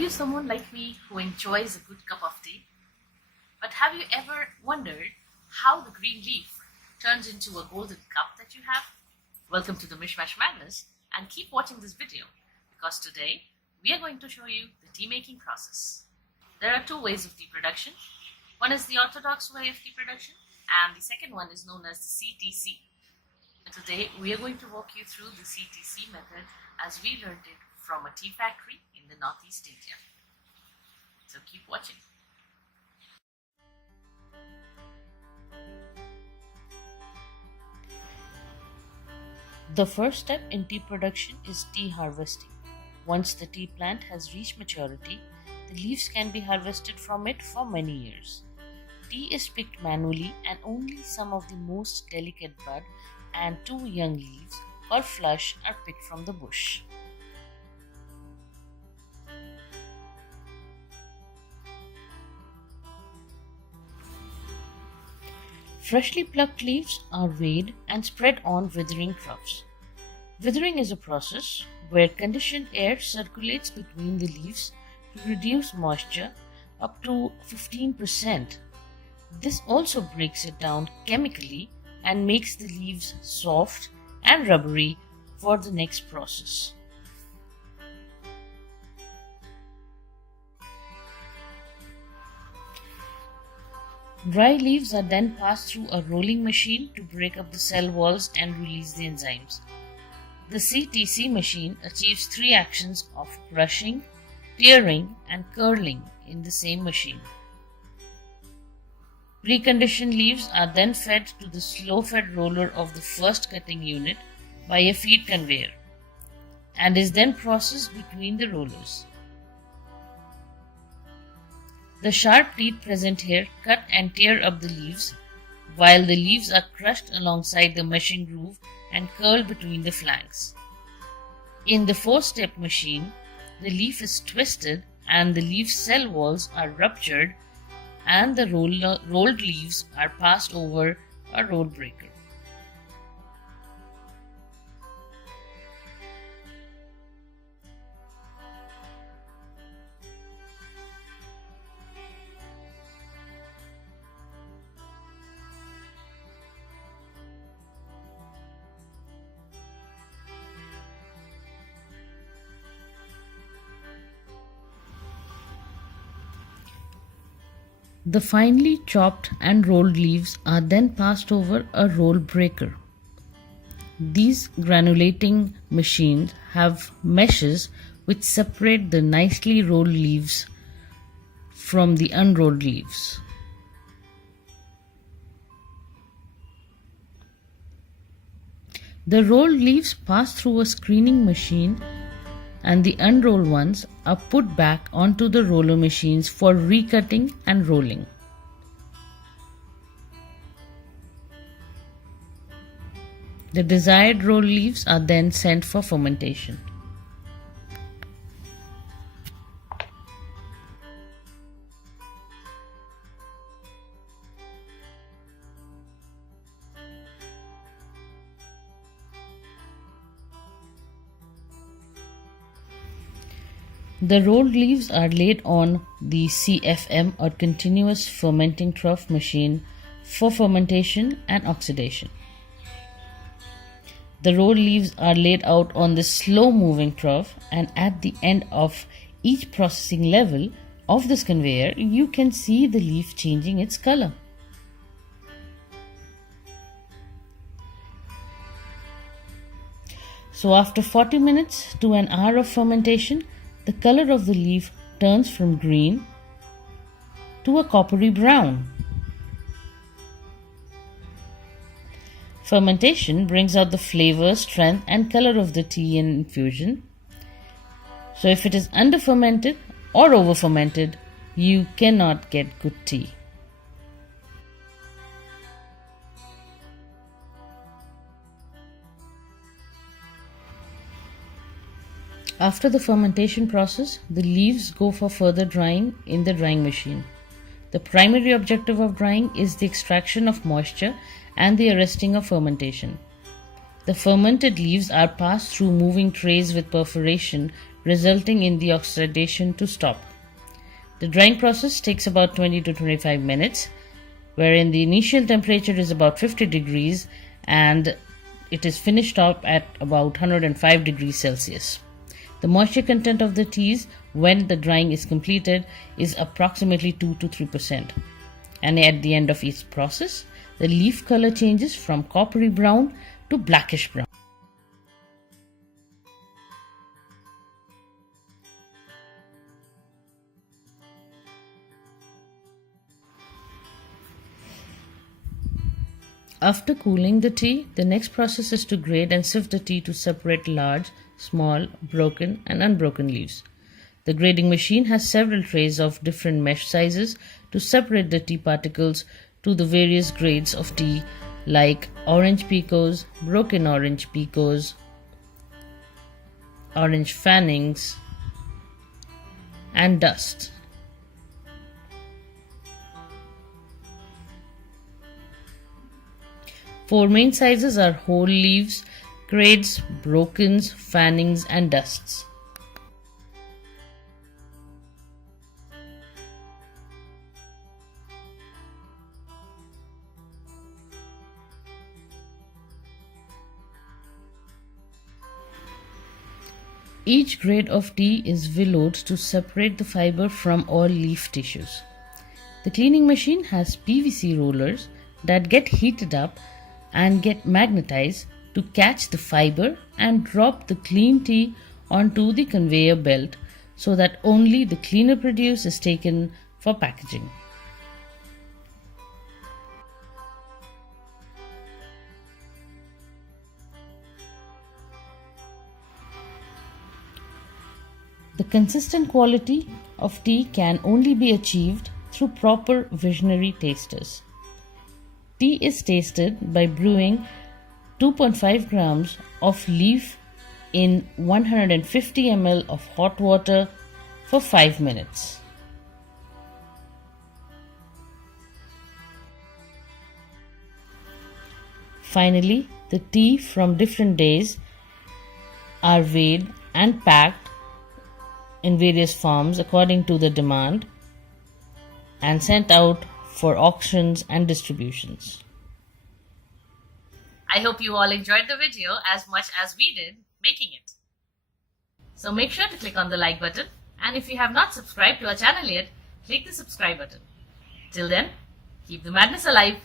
you someone like me who enjoys a good cup of tea? But have you ever wondered how the green leaf turns into a golden cup that you have? Welcome to the Mishmash Madness, and keep watching this video because today we are going to show you the tea making process. There are two ways of tea production. One is the orthodox way of tea production and the second one is known as the CTC. Today we are going to walk you through the CTC method as we learned it from a tea factory in the Northeast India. So keep watching. The first step in tea production is tea harvesting. Once the tea plant has reached maturity, the leaves can be harvested from it for many years. Tea is picked manually and only some of the most delicate bud and two young leaves or flush are picked from the bush. Freshly plucked leaves are weighed and spread on withering troughs. Withering is a process where conditioned air circulates between the leaves to reduce moisture up to 15%. This also breaks it down chemically and makes the leaves soft and rubbery for the next process. Dry leaves are then passed through a rolling machine to break up the cell walls and release the enzymes. The CTC machine achieves three actions of crushing, tearing, and curling in the same machine. Preconditioned leaves are then fed to the slow-fed roller of the first cutting unit by a feed conveyor and is then processed between the rollers. The sharp teeth present here cut and tear up the leaves, while the leaves are crushed alongside the meshing groove and curled between the flanks. In the four-step machine, the leaf is twisted and the leaf cell walls are ruptured and the rolled leaves are passed over a roll breaker. The finely chopped and rolled leaves are then passed over a roll breaker. These granulating machines have meshes which separate the nicely rolled leaves from the unrolled leaves. The rolled leaves pass through a screening machine and the unrolled ones are put back onto the roller machines for recutting and rolling. The desired rolled leaves are then sent for fermentation. The rolled leaves are laid on the CFM or continuous fermenting trough machine for fermentation and oxidation. The rolled leaves are laid out on the slow moving trough, and at the end of each processing level of this conveyor you can see the leaf changing its color. So after 40 minutes to an hour of fermentation, the color of the leaf turns from green to a coppery brown. Fermentation brings out the flavor, strength and color of the tea in infusion. So if it is under fermented or over fermented, you cannot get good tea. After the fermentation process, the leaves go for further drying in the drying machine. The primary objective of drying is the extraction of moisture and the arresting of fermentation. The fermented leaves are passed through moving trays with perforation resulting in the oxidation to stop. The drying process takes about 20 to 25 minutes, wherein the initial temperature is about 50 degrees and it is finished up at about 105 degrees Celsius. The moisture content of the teas when the drying is completed is approximately 2 to 3%. And at the end of each process, the leaf color changes from coppery brown to blackish brown. After cooling the tea, the next process is to grade and sift the tea to separate large, small, broken and unbroken leaves. The grading machine has several trays of different mesh sizes to separate the tea particles to the various grades of tea like orange picos, broken orange picos, orange fannings and dust. Four main sizes are whole leaves, grades, brokens, fannings and dusts. Each grade of tea is willowed to separate the fiber from all leaf tissues. The cleaning machine has PVC rollers that get heated up and get magnetized to catch the fiber and drop the clean tea onto the conveyor belt so that only the cleaner produce is taken for packaging. The consistent quality of tea can only be achieved through proper visionary tasters. Tea is tasted by brewing 2.5 grams of leaf in 150 ml of hot water for 5 minutes. Finally, the tea from different days are weighed and packed in various forms according to the demand and sent out for auctions and distributions. I hope you all enjoyed the video as much as we did making it. So make sure to click on the like button, and if you have not subscribed to our channel yet, click the subscribe button. Till then, keep the madness alive.